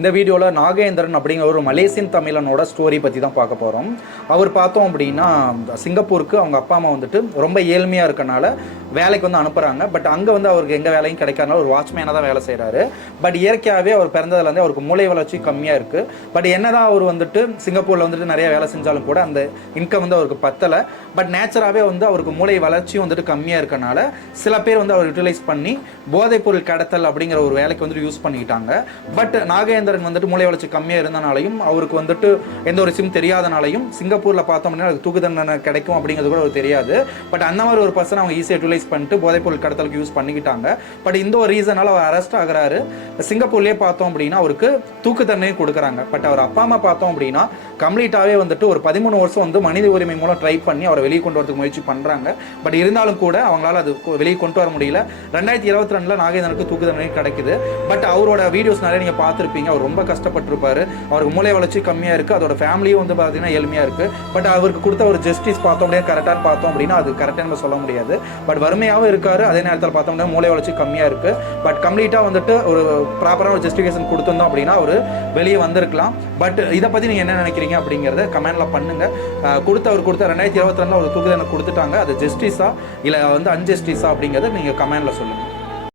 இந்த வீடியோவில் நாகேந்திரன் அப்படிங்கிற ஒரு மலேசியன் தமிழனோட ஸ்டோரி பற்றி தான் பார்க்க போகிறோம். அவர் பார்த்தோம் அப்படின்னா சிங்கப்பூருக்கு அவங்க அப்பா அம்மா வந்துட்டு ரொம்ப ஏழ்மையாக இருக்கனால வேலைக்கு வந்து அனுப்புகிறாங்க. பட் அங்கே வந்து அவருக்கு எங்கே வேலையும் கிடைக்காதனால ஒரு வாட்ச்மேனாக தான் வேலை செய்கிறாரு. பட் இயற்கையாகவே அவர் பிறந்ததுலேருந்தே அவருக்கு மூளை வளர்ச்சி கம்மியாக இருக்குது. பட் என்னதான் அவர் வந்துட்டு சிங்கப்பூரில் வந்துட்டு நிறைய வேலை செஞ்சாலும் கூட அந்த இன்கம் வந்து அவருக்கு பத்தலை. பட் நேச்சராகவே வந்து அவருக்கு மூளை வளர்ச்சியும் வந்துட்டு கம்மியாக இருக்கனால சில பேர் வந்து அவர் யூட்டிலைஸ் பண்ணி போதைப்பொருள் கடத்தல் அப்படிங்கிற ஒரு வேலைக்கு வந்துட்டு யூஸ் பண்ணிக்கிட்டாங்க. பட் நாகேந்திரன் வந்துட்டு மூளை வளர்ச்சி கம்மியாக இருந்தனாலையும் அவருக்கு வந்துட்டு எந்த ஒரு விஷயம் தெரியாதனாலையும் சிங்கப்பூரில் பார்த்தோம் அப்படின்னா அதுக்கு தூக்கு தண்டனை கிடைக்கும் அப்படிங்கிறது கூட அவருக்கு தெரியாது. பட் அந்த மாதிரி ஒரு பர்சன் அவங்க ஈஸியாக யூட்டிலைஸ் பண்ணிட்டு போதைப்பொருள் கடத்தலுக்கு யூஸ் பண்ணிக்கிட்டாங்க. பட் இந்த ஒரு ரீசனால் அவர் அரெஸ்ட் ஆகிறாரு. சிங்கப்பூர்லேயே பார்த்தோம் அப்படின்னா அவருக்கு தூக்கு தண்டனையும் கொடுக்குறாங்க. பட் அவர் அப்பா அம்மா பார்த்தோம் அப்படின்னா கம்ப்ளீட்டாகவே வந்துட்டு ஒரு 13 வருஷம் வந்து மனித உரிமை மூலம் ட்ரை பண்ணி அவரை வெளியே கொண்டு வரதுக்கு முயற்சி பண்ணுறாங்க. பட் இருந்தாலும் கூட அவங்களால அது வெளியே கொண்டு வர முடியல. 2022 நாகேந்திரனுக்கு தூக்கு தண்டனை கிடைக்குது. பட் அவரோட வீடியோஸ் நிறைய நீங்கள் பார்த்துருப்பீங்க. அவர் ரொம்ப கஷ்டப்பட்டிருப்பாரு. அவருக்கு மூளை வளர்ச்சி கம்மியாக இருக்குது. அதோட ஃபேமிலியும் வந்து பார்த்தீங்கன்னா ஏழ்மையாக இருக்குது. பட் அவருக்கு கொடுத்த ஒரு ஜஸ்டிஸ் பார்த்தோம் அப்படின்னா கரெக்டாக பார்த்தோம் அப்படின்னா அது கரெக்டாக நம்ம சொல்ல முடியாது. பட் வறுமையாகவும் இருக்காரு. அதே நேரத்தில் பார்த்தோம் அப்படின்னா மூளை வளர்ச்சி கம்மியாக இருக்குது. பட் கம்ப்ளீட்டாக வந்துட்டு ஒரு ப்ராப்பரான ஒரு ஜஸ்டிஃபிகேஷன் கொடுத்துருந்தோம் அப்படின்னா அவர் வெளியே வந்திருக்கலாம். பட் இதை பற்றி நீங்கள் என்ன நினைக்கிறீங்க அப்படிங்கிறத கமெண்டில் பண்ணுங்கள். அவர் கொடுத்த 2022 ஒரு தூக்கு தண்டனை கொடுத்துட்டாங்க. அது ஜஸ்டிஸா இல்லை வந்து அன்ஜஸ்டிஸா அப்படிங்கிறத நீங்கள் கமெண்டில் சொல்லுங்கள்.